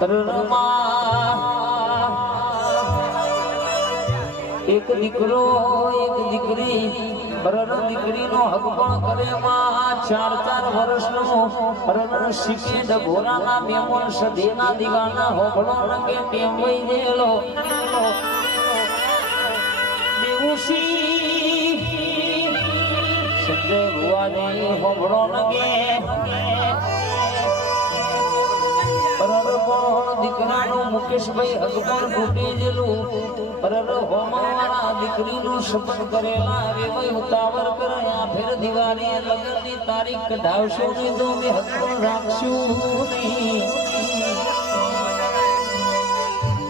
એક દીકરો, એક દીકરી બરર દીકરીનો હક પણ કરે માં. ચાર ચાર વર્ષનો બરર શીખે ડભોરાના મેમોન સધીના દીવાના હોભળો રંગે કેમ વઈ ગયેલો. દેવુસી સંજય ભુવાને હોબળો રંગે. દીકરાનું મુકેશભાઈ અકબર હોમવાળા દીકરીનું શપથ કરેલા રે ભાઈ ઉતાવળ કર્યા. ફેર દિવાળી લગ્નની તારીખ કઢાવશું તો મેં હગપણ રાખશું નહીં.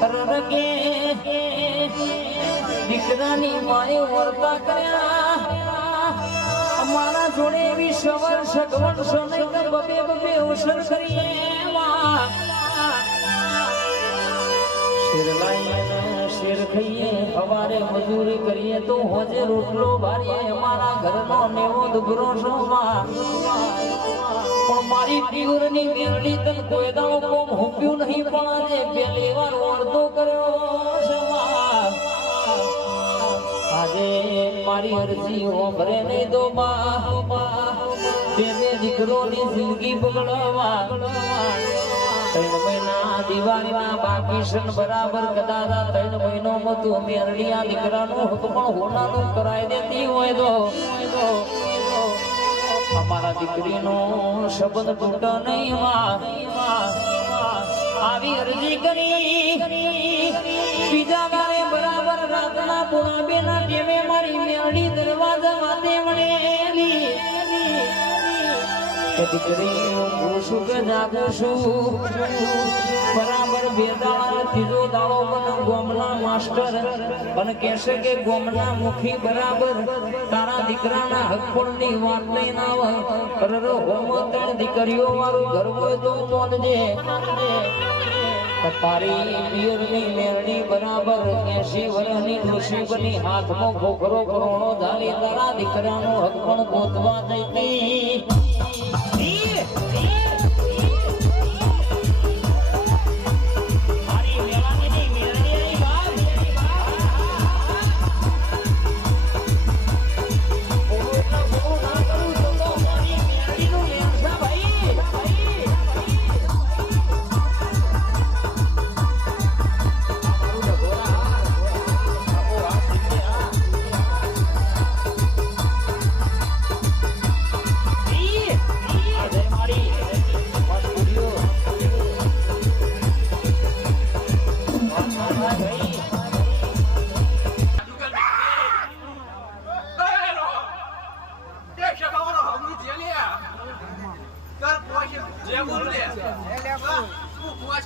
પરર દીકરાની માએ વર્તા કર્યા. અમારા જોડે એવી સવર સગવડ સમય બબે બબે અવસર કરીએ. શેર ખાઈએ સવારે મજૂરી કરીએ તો હોજે રોટલો ભારીએ મારા ઘરનો નેવો દુગરો છો પણ મારી પિયુરની મેરડી તન કોઈ દાવ કોમ હોપ્યું નહીં, પણ આજે પહેલી વાર ઓળતો કર્યો આજે મારી અરજી હોભરે નહીં દો બા તેને દીકરોની જિંદગી બગડવા. ત્રણ મહિના દિવાળીના બાકી બરાબર કદાચ આ ત્રણ મહિનો મતું મેરડિયા દીકરાનું હુકમ હોનાનું કરાઈ દેતી હોય તો. અમારા દીકરીનો શબ્દ તૂટો નહીં આવી અરજી કરી. બીજા વારે બરાબર રાતના પુણા બેના ટેમે મારી મેરડી દરવાજા તેમણે મળેલી દીકરીઓ મારું ઘર તો મોનજે બરાબર એસી વર્ષની ડોશી બની હાથમાં ઘોઘરો કરોડો ધારી તારા દીકરાનો હકપણ ગોતવા જઈતી મારી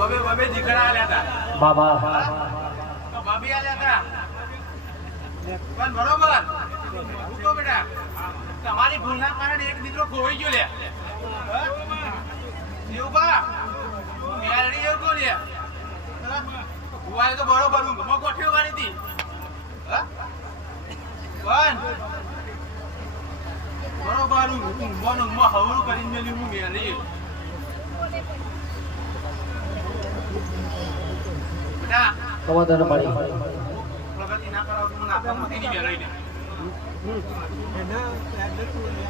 દીકરા આલ્યા હતા બાબા. તો ભાભી આલ્યા હતા પણ બરોબર? ઉઠો બેટા તમારી ભૂલના કારણે એક દીકરો ખોવાઈ ગયો લે. દેવબા મેરડી એવું કોણ લે ભુવાએ તો બરોબર હું ગમો ગોઠ્યો વાળી હતી? પણ બરોબર હું ઊંઘમાં હવળું કરીને મેલી હું મેરડી કમાદાર પાડી.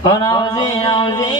પણ આવજે આવજે.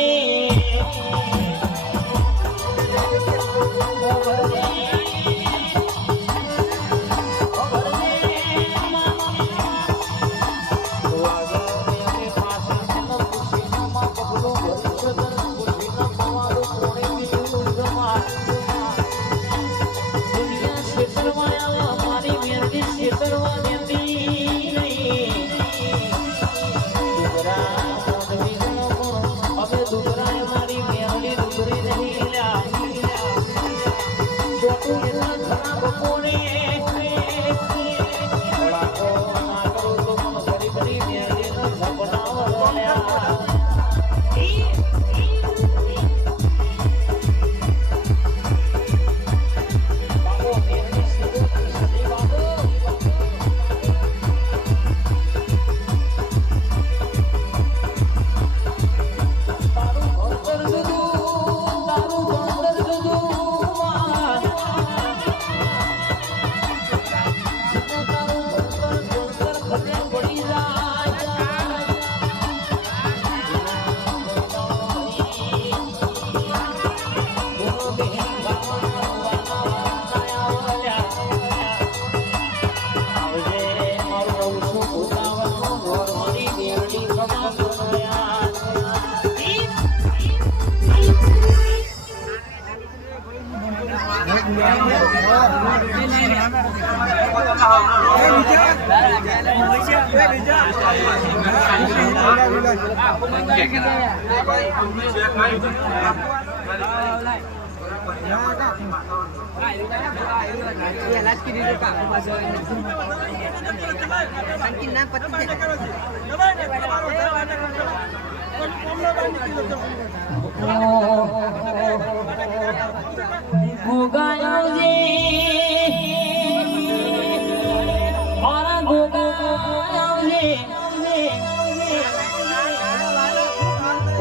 ભોગાયો જે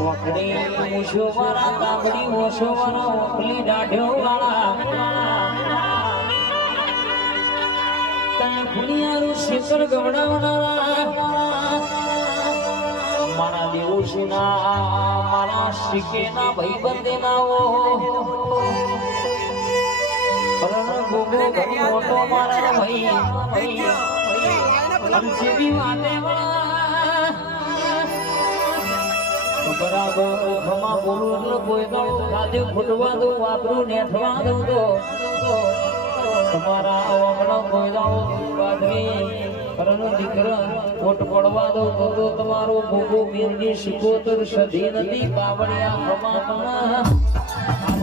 વખડી તાબડી ઓછો મારા ગવડાવનારા મારા શીકેના ભાઈબંધેનાઓ રણ ગોગો ઘણી મોટો મારા ભાઈ તમારા હમણાં કોઈ દાડો બાજરી કરનો દીકરા ખોટ પડવા દો તો તમારો ભોગો મીરની શિકોતર સધી નથી બાવળિયા ખમા